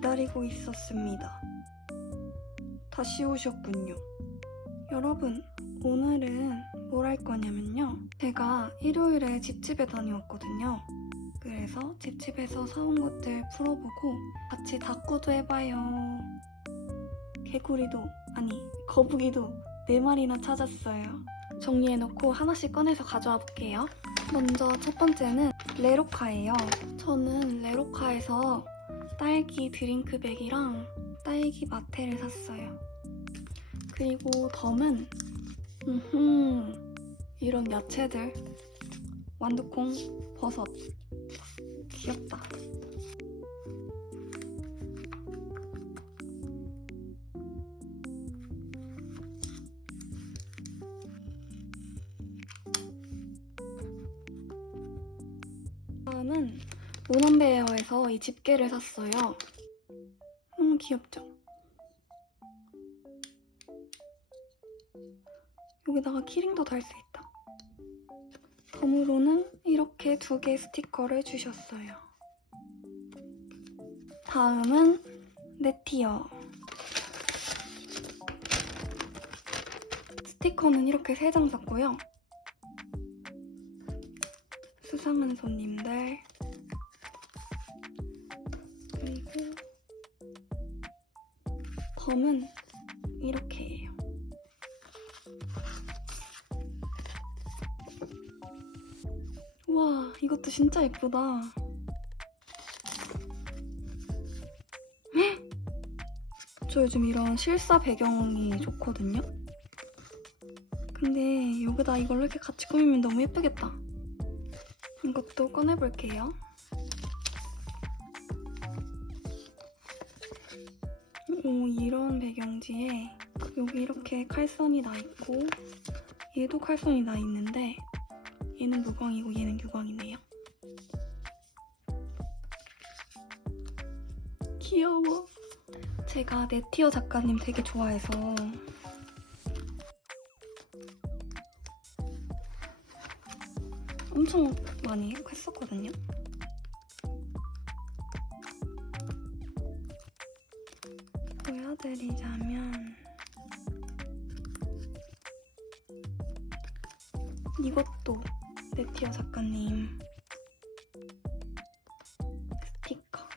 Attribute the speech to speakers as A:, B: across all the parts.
A: 기다리고 있었습니다. 다시 오셨군요. 여러분, 오늘은 뭘 할 거냐면요. 제가 일요일에 집집에 다녀왔거든요. 그래서 집집에서 사온 것들 풀어보고 같이 다꾸도 해봐요. 개구리도, 아니, 거북이도 네 마리나 찾았어요. 정리해놓고 하나씩 꺼내서 가져와 볼게요. 먼저 첫 번째는 레로카예요. 저는 레로카에서 딸기 드링크백이랑 딸기 마테를 샀어요. 그리고 덤은 음흠, 이런 야채들 완두콩, 버섯 귀엽다. 다음은 모넌베어에서 이 집게를 샀어요. 너무 귀엽죠? 여기다가 키링도 달 수 있다. 덤으로는 이렇게 두개 스티커를 주셨어요. 다음은 네티어. 스티커는 이렇게 세 장 샀고요. 수상한 손님들. 덤은 이렇게예요. 와, 이것도 진짜 예쁘다. 헉! 저 요즘 이런 실사 배경이 좋거든요. 근데 여기다 이걸 이렇게 같이 꾸미면 너무 예쁘겠다. 이것도 꺼내볼게요. 배경지에 여기 이렇게 칼선이 나 있고 얘도 칼선이 나 있는데 얘는 무광이고 얘는 유광이네요. 귀여워. 제가 네티어 작가님 되게 좋아해서 엄청 많이 했었거든요. 보여드리자면 이것도 네티어 작가님 스티커.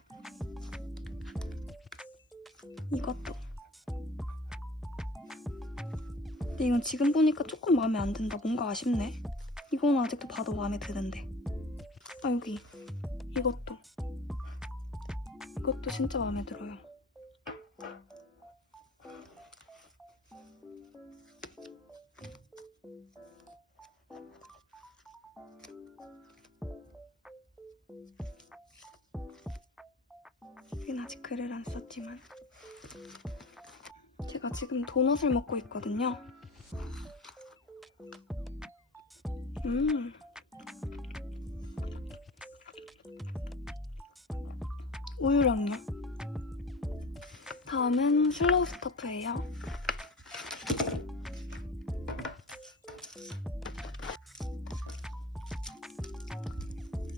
A: 이것도. 근데 이건 지금 보니까 조금 마음에 안 든다. 뭔가 아쉽네. 이건 아직도 봐도 마음에 드는데. 아 여기. 이것도. 이것도 진짜 마음에 들어요 아직 글을 안 썼지만. 제가 지금 도넛을 먹고 있거든요. 음. 우유랑요. 다음은 슬로우 스타프예요.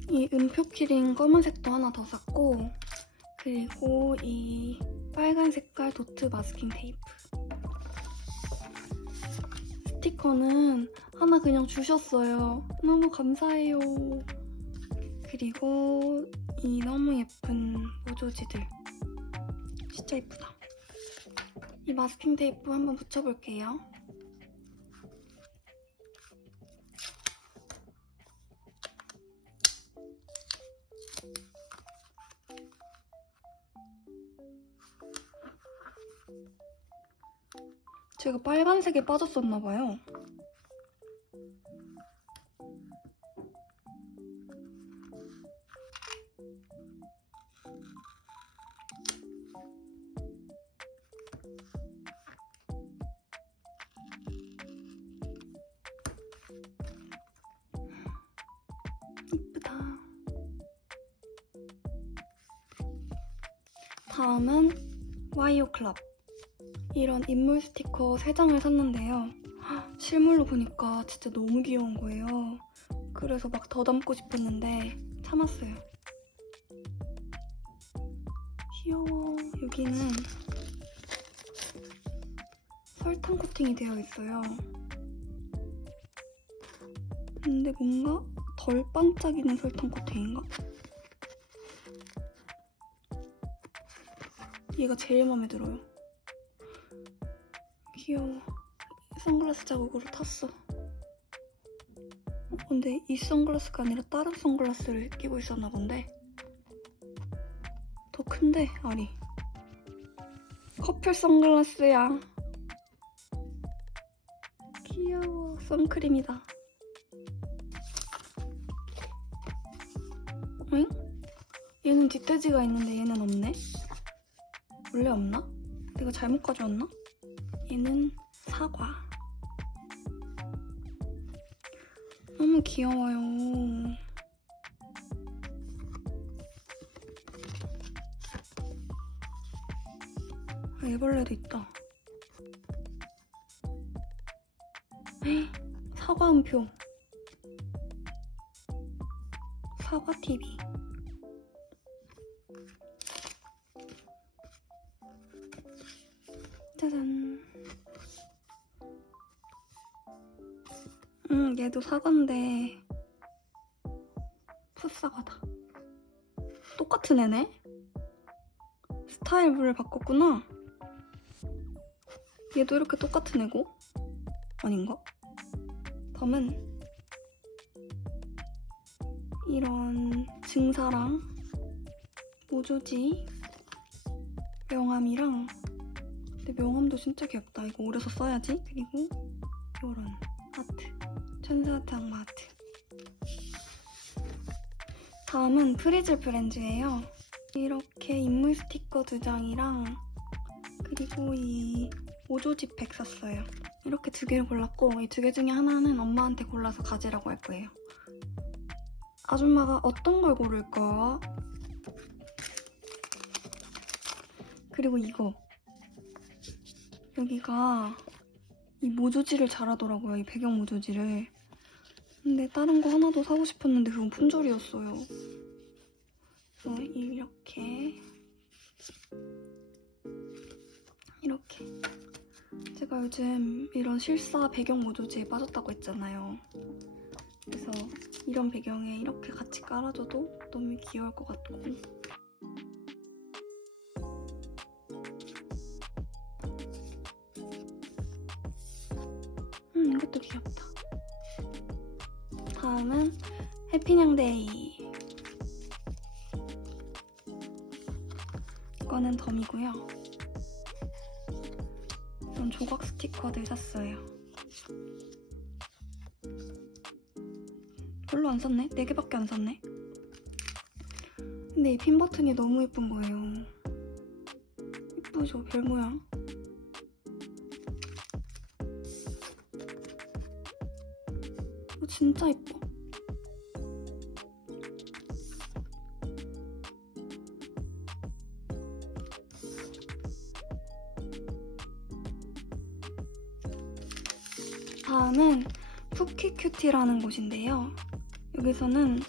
A: 이 음표 키링 검은색도 하나 더 샀고 그리고 이 빨간 색깔 도트 마스킹 테이프. 스티커는 하나 그냥 주셨어요. 너무 감사해요. 그리고 이 너무 예쁜 모조지들. 진짜 예쁘다. 이 마스킹 테이프 한번 붙여볼게요 제가 빨간색에 빠졌었나봐요. 이쁘다. 다음은 와이오 클럽. 이런 인물 스티커 3장을 샀는데요. 헉, 실물로 보니까 진짜 너무 귀여운 거예요. 그래서 막 더 담고 싶었는데 참았어요. 귀여워. 여기는 설탕 코팅이 되어 있어요. 근데 뭔가 덜 반짝이는 설탕 코팅인가? 얘가 제일 마음에 들어요. 귀여워. 선글라스 자국으로 탔어. 어, 근데 이 선글라스가 아니라 다른 선글라스를 끼고 있었나 본데. 더 큰데, 알이. 커플 선글라스야. 귀여워. 선크림이다. 응? 얘는 뒷돼지가 있는데 얘는 없네? 원래 없나? 내가 잘못 가져왔나? 얘는 사과. 너무 귀여워요. 아, 애벌레도 있다. 에이, 사과 음표. 사과 TV. 짜잔. 얘도 사과인데 풋사과다. 똑같은 애네? 스타일을 바꿨구나. 얘도 이렇게 똑같은 애고? 아닌가? 다음은 이런 증사랑 모조지 명함이랑 근데 명함도 진짜 귀엽다. 이거 오래서 써야지. 그리고. 천사탕 마트. 다음은 프리즐 브랜드예요. 이렇게 인물 스티커 두 장이랑 그리고 이 모조지팩 샀어요. 이렇게 두 개를 골랐고 이 두 개 중에 하나는 엄마한테 골라서 가지라고 할 거예요. 아줌마가 어떤 걸 고를까? 그리고 이거 여기가 이 모조지를 잘하더라고요. 이 배경 모조지를. 근데 다른 거 하나도 사고 싶었는데 그건 품절이었어요. 그래서 이렇게 이렇게 제가 요즘 이런 실사 배경 모조지에 빠졌다고 했잖아요. 그래서 이런 배경에 이렇게 같이 깔아줘도 너무 귀여울 것 같고 음, 이것도 귀엽다. 다음은 해피냥데이. 이거는 덤이고요. 이런 조각 스티커들 샀어요. 별로 안 샀네? 4개밖에 안 샀네? 근데 이 핀 버튼이 너무 예쁜 거예요. 예쁘죠? 별 모양. 이거 진짜 예뻐. 다음은 푸키 큐티라는 곳인데요. 여기서는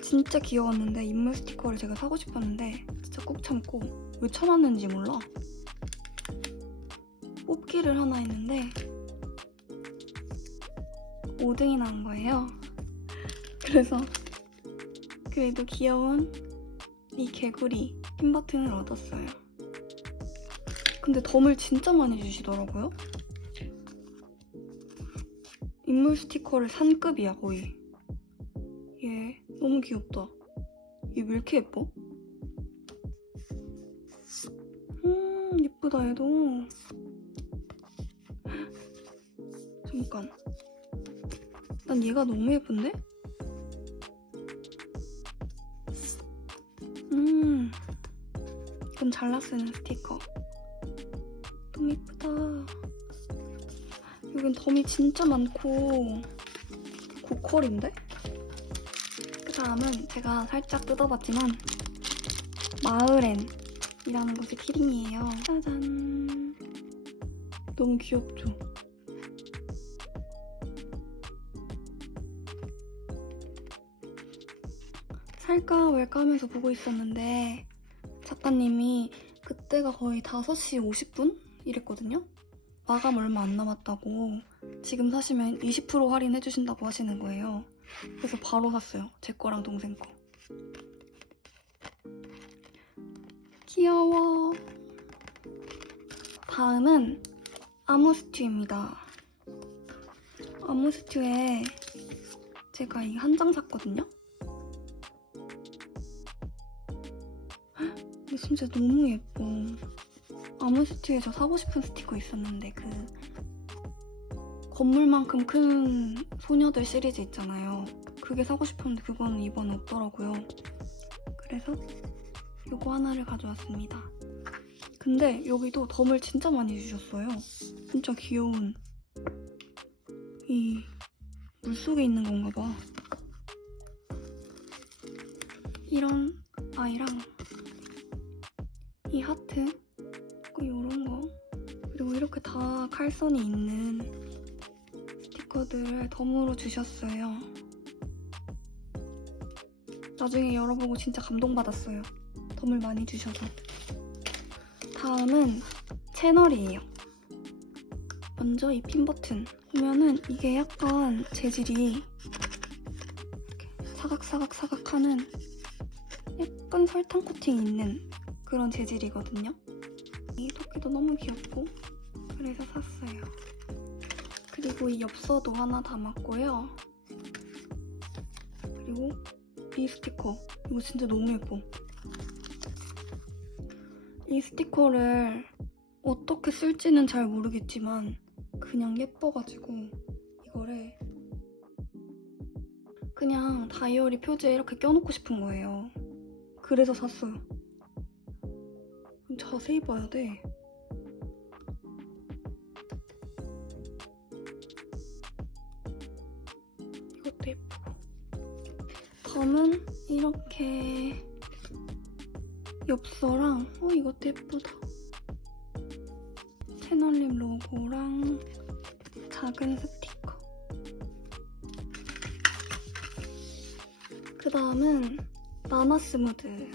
A: 진짜 귀여웠는데 인물 스티커를 제가 사고 싶었는데 진짜 꾹 참고 왜 참았는지 몰라. 뽑기를 하나 했는데 5등이 나온 거예요. 그래서 그래도 귀여운 이 개구리 핀 버튼을 얻었어요. 근데 덤을 진짜 많이 주시더라고요. 인물 스티커를 산 급이야 거의. 얘 너무 귀엽다. 얘 왜 이렇게 예뻐? 음 예쁘다 얘도. 잠깐. 난 얘가 너무 예쁜데? 음. 이건 잘라 쓰는 스티커. 여긴 덤이 진짜 많고 고퀄인데? 그 다음은 제가 살짝 뜯어봤지만 마을엔이라는 곳의 키링이에요. 짜잔. 너무 귀엽죠? 살까 말까 하면서 보고 있었는데 작가님이 그때가 거의 5시 50분 이랬거든요. 마감 얼마 안 남았다고 지금 사시면 20% 할인해 주신다고 하시는 거예요. 그래서 바로 샀어요. 제 거랑 동생 거. 귀여워. 다음은 아무스튜입니다. 아무스튜에 제가 이 한 장 샀거든요. 헉, 근데 진짜 너무 예뻐. 아무스튜에서 사고 싶은 스티커 있었는데 그 건물만큼 큰 소녀들 시리즈 있잖아요. 그게 사고 싶었는데 그건 이번에 없더라고요. 그래서 요거 하나를 가져왔습니다. 근데 여기도 덤을 진짜 많이 주셨어요. 진짜 귀여운 이 물속에 있는 건가 봐. 이런 아이랑 이 하트 칼선이 있는 스티커들을 덤으로 주셨어요. 나중에 열어보고 진짜 감동받았어요. 덤을 많이 주셔서. 다음은 채널이에요. 먼저 이 핀 버튼 보면은 이게 약간 재질이 이렇게 사각사각 사각 하는 약간 설탕 코팅 있는 그런 재질이거든요. 이 토끼도 너무 귀엽고 그래서 샀어요. 그리고 이 엽서도 하나 담았고요. 그리고 이 스티커 이거 진짜 너무 예뻐. 이 스티커를 어떻게 쓸지는 잘 모르겠지만 그냥 예뻐가지고 이거를 그냥 다이어리 표지에 이렇게 껴놓고 싶은 거예요. 그래서 샀어요. 좀 자세히 봐야 돼. 검은 이렇게 엽서랑 어 이것도 예쁘다. 채널림 로고랑 작은 스티커. 그 다음은 나나스무드.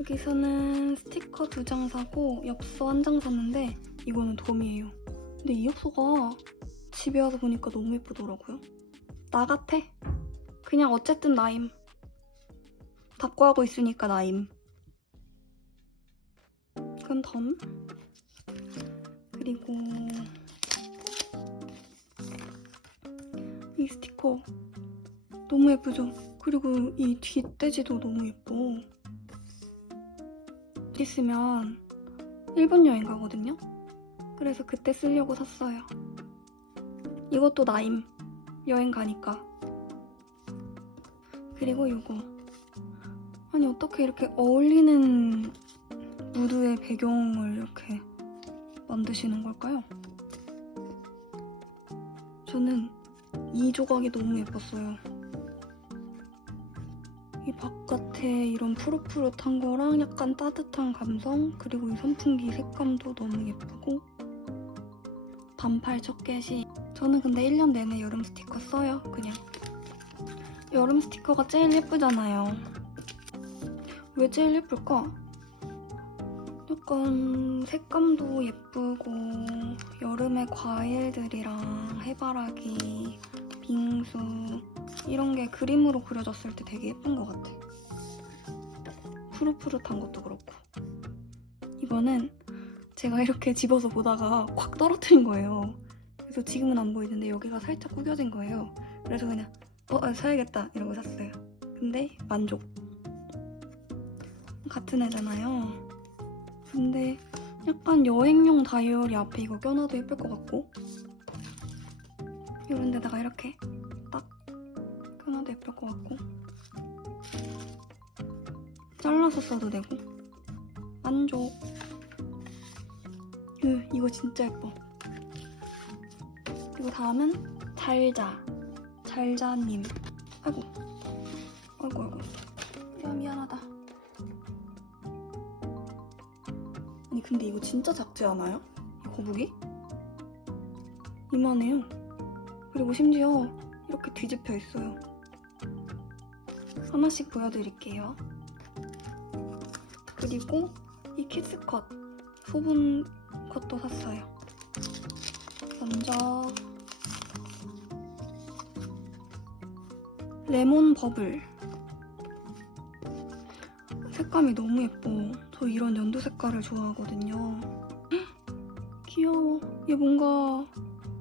A: 여기서는 스티커 두 장 사고 엽서 한 장 샀는데 이거는 돔이에요. 근데 이 엽서가 집에 와서 보니까 너무 예쁘더라고요. 나 같아. 그냥 어쨌든 나임. 닫고 하고 있으니까 나임. 그건 덤. 그리고 이 스티커 너무 예쁘죠? 그리고 이 뒷돼지도 너무 예뻐. 있으면 일본 여행 가거든요? 그래서 그때 쓰려고 샀어요. 이것도 나임. 여행 가니까. 그리고 이거. 아니, 어떻게 이렇게 어울리는 무드의 배경을 이렇게 만드시는 걸까요? 저는 이 조각이 너무 예뻤어요. 이 바깥에 이런 푸릇푸릇한 거랑 약간 따뜻한 감성 그리고 이 선풍기 색감도 너무 예쁘고 반팔 저켓이 저는 근데 1년 내내 여름 스티커 써요 그냥 여름 스티커가 제일 예쁘잖아요 왜 제일 예쁠까? 약간 색감도 예쁘고 여름에 과일들이랑 해바라기, 빙수 이런 게 그림으로 그려졌을 때 되게 예쁜 것 같아. 푸릇푸릇한 것도 그렇고. 이거는 제가 이렇게 집어서 보다가 콱 떨어뜨린 거예요. 그래서 지금은 안 보이는데 여기가 살짝 구겨진 거예요. 그래서 그냥 어 아, 사야겠다. 이러고 샀어요. 근데 만족. 같은 애잖아요. 근데 약간 여행용 다이어리 앞에 이거 껴놔도 예쁠 것 같고. 이런 데다가 이렇게 딱 껴놔도 예쁠 것 같고. 잘라서 써도 되고. 만족. 으, 이거 진짜 예뻐. 그리고 다음은 잘자 잘자님 아이고 아이고 아이고 야 미안하다 아니 근데 이거 진짜 작지 않아요? 이 거북이? 이만해요. 그리고 심지어 이렇게 뒤집혀 있어요. 하나씩 보여드릴게요. 그리고 이 키스컷 소분 것도 샀어요. 먼저 레몬 버블 색감이 너무 예뻐. 저 이런 연두 색깔을 좋아하거든요. 헉, 귀여워. 얘 뭔가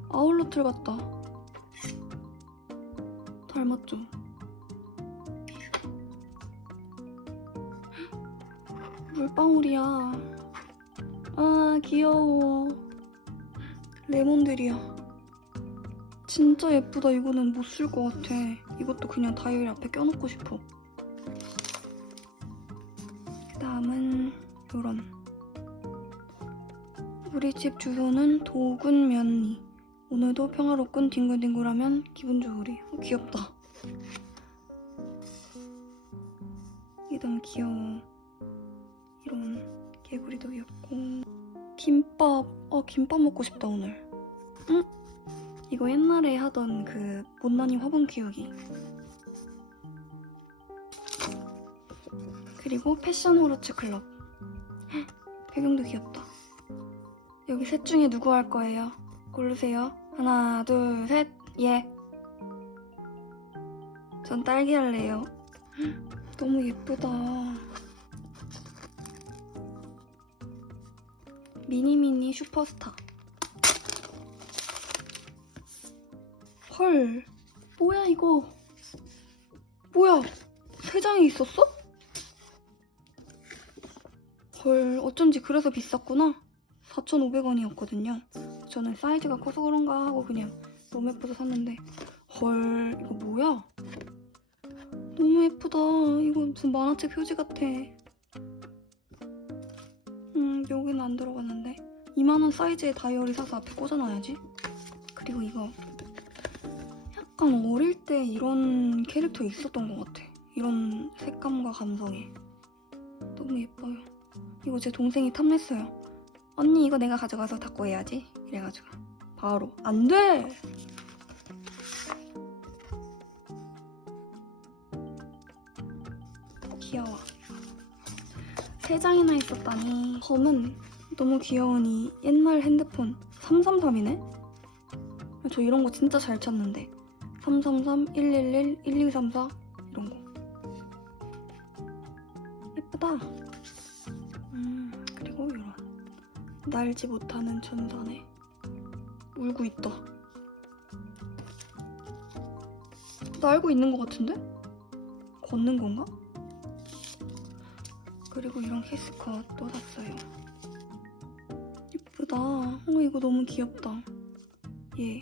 A: 아울러틀 같다. 닮았죠? 헉, 물방울이야. 아, 귀여워. 레몬들이야. 진짜 예쁘다. 이거는 못 쓸 것 같아. 이것도 그냥 다이어리 앞에 껴놓고 싶어. 그 다음은 요런. 우리 집 주소는 도군 면리. 오늘도 평화롭군 뒹굴뒹굴하면 기분 좋으리. 어, 귀엽다. 이게 너무 귀여워. 이런 개구리도 귀엽고. 김밥. 어, 김밥 먹고 싶다, 오늘. 응? 이거 옛날에 하던 그 못난이 화분 키우기. 그리고 패션 호르츠 클럽. 헉, 배경도 귀엽다. 여기 셋 중에 누구 할 거예요? 고르세요. 하나, 둘, 셋. 예. 전 딸기 할래요. 헉, 너무 예쁘다. 미니미니 슈퍼스타. 헐. 뭐야, 이거. 뭐야. 세 장이 있었어? 헐, 어쩐지 그래서 비쌌구나. 4,500원이었거든요. 저는 사이즈가 커서 그런가 하고 그냥 너무 예뻐서 샀는데. 헐, 이거 뭐야? 너무 예쁘다. 이거 무슨 만화책 표지 같아. 음, 여기는 안 들어갔는데. 이만한 사이즈의 다이어리 사서 앞에 꽂아놔야지. 그리고 이거. 약간 어릴 때 이런 캐릭터 있었던 것 같아. 이런 색감과 감성에. 너무 예뻐요. 이거 제 동생이 탐냈어요. 언니 이거 내가 가져가서 닦고 해야지. 이래가지고 바로 안 돼. 귀여워. 세 장이나 있었다니. 검은 너무 귀여운 이 옛날 핸드폰 333이네. 저 이런 거 진짜 잘 찾는데. 333, 111, 1234 이런 거. 예쁘다. 음, 그리고 이런 날지 못하는 천사네 울고 있다. 날고 있는 것 같은데? 걷는 건가? 그리고 이런 키스컷 또 샀어요. 예쁘다. 어, 이거 너무 귀엽다. 얘,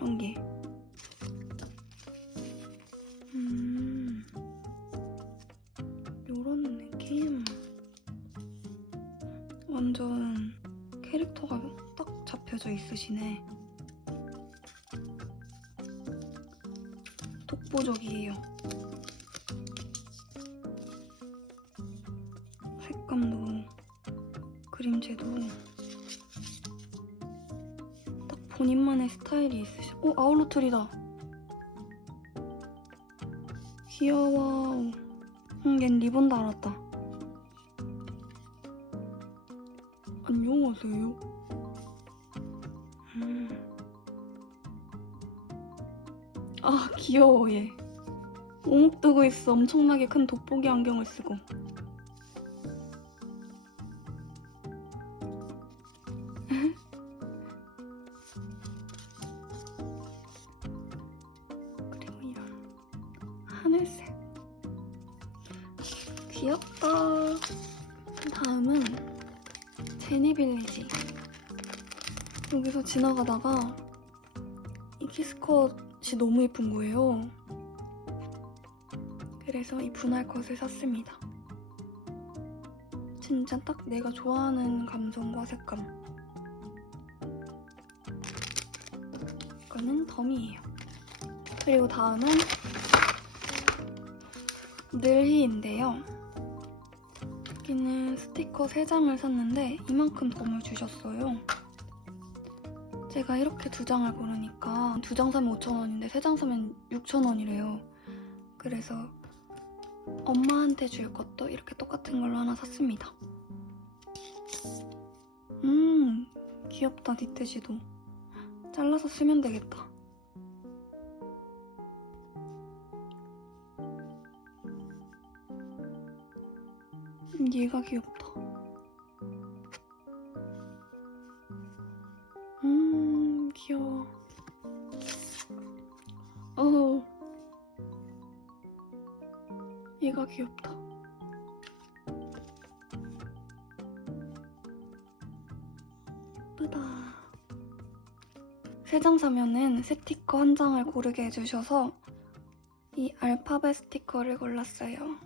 A: 이런 있으시네. 독보적이에요. 색감도, 그림체도 딱 본인만의 스타일이 있으시. 오 아울러틀이다. 귀여워. 응, 얜 리본 달았다. 안녕하세요. 음. 아, 귀여워, 얘. 오목 뜨고 있어. 엄청나게 큰 돋보기 안경을 쓰고. 지나가다가 이 키스컷이 너무 예쁜 거예요. 그래서 이 분할 컷을 샀습니다. 진짜 딱 내가 좋아하는 감성과 색감. 이거는 덤이에요. 그리고 다음은 늘희인데요. 여기는 스티커 3장을 샀는데 이만큼 덤을 주셨어요. 제가 이렇게 두 장을 고르니까 두 장 사면 5,000원인데 세 장 사면 6,000원이래요. 그래서 엄마한테 줄 것도 이렇게 똑같은 걸로 하나 샀습니다. 음, 귀엽다, 니트지도. 잘라서 쓰면 되겠다. 음, 얘가 귀엽다. 1장 사면은 스티커 한 장을 고르게 해주셔서 이 알파벳 스티커를 골랐어요.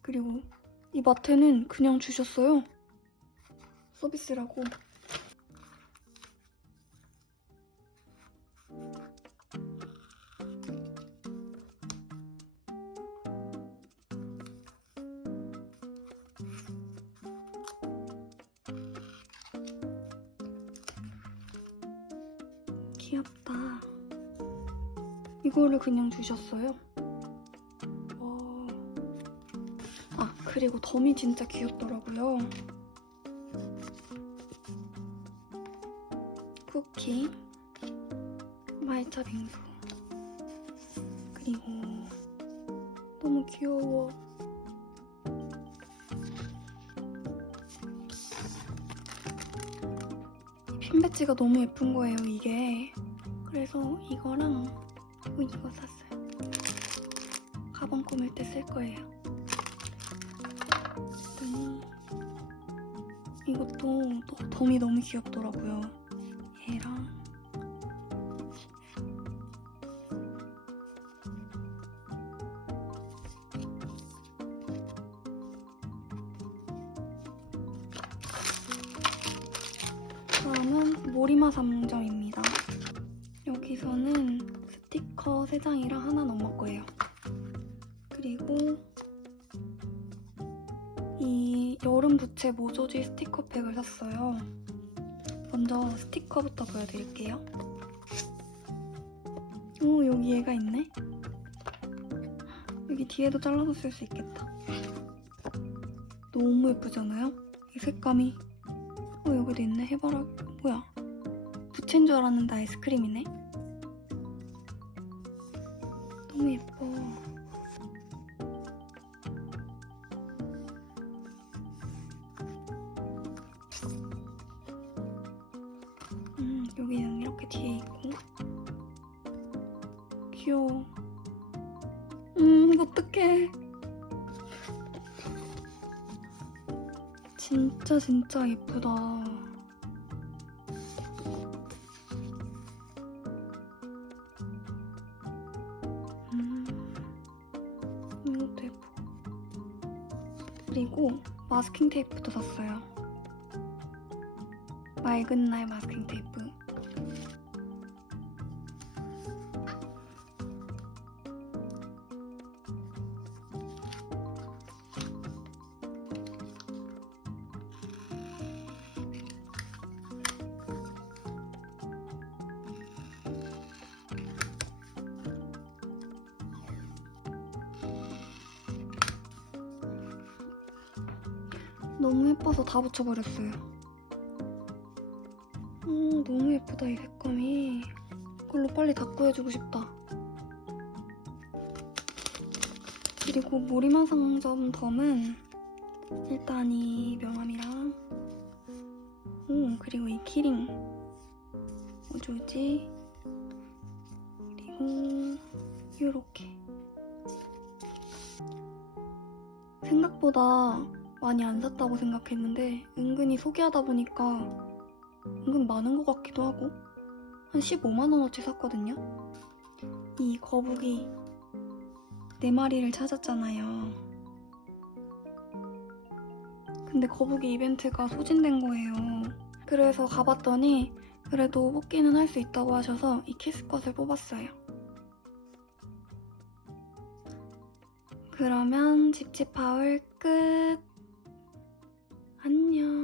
A: 그리고 이 마트는 그냥 주셨어요. 서비스라고. 귀엽다. 이거를 그냥 주셨어요. 와. 아, 그리고 덤이 진짜 귀엽더라고요. 쿠키, 말차 빙수. 그리고 너무 귀여워. 이핀 배지가 너무 예쁜 거예요, 이게. 그래서 이거랑 이거 샀어요. 가방 꾸밀 때 쓸 거예요. 이것도 또 덤이 너무 귀엽더라고요. 얘랑 스티커부터 보여드릴게요. 오, 여기 얘가 있네? 여기 뒤에도 잘라서 쓸 수 있겠다. 너무 예쁘잖아요? 이 색감이. 어, 여기도 있네. 해바라기. 뭐야? 부채인 줄 알았는데 아이스크림이네. 너무 예뻐. 진짜 예쁘다. 음, 이것도 예뻐. 그리고 마스킹 테이프도 샀어요. 맑은 날 마스킹 테이프. 다 붙여버렸어요. 어, 너무 예쁘다, 이 색감이. 이걸로 빨리 다 구해주고 싶다. 그리고 모리마 상점 덤은 일단 이 명함이랑 오, 그리고 이 키링 오조지 그리고 요렇게 생각보다 많이 안 샀다고 생각했는데 은근히 소개하다 보니까 은근 많은 것 같기도 하고 한 15만원어치 샀거든요. 이 거북이 네 마리를 찾았잖아요. 근데 거북이 이벤트가 소진된 거예요. 그래서 가봤더니 그래도 뽑기는 할 수 있다고 하셔서 이 키스컷을 뽑았어요. 그러면 집집하울 끝 안녕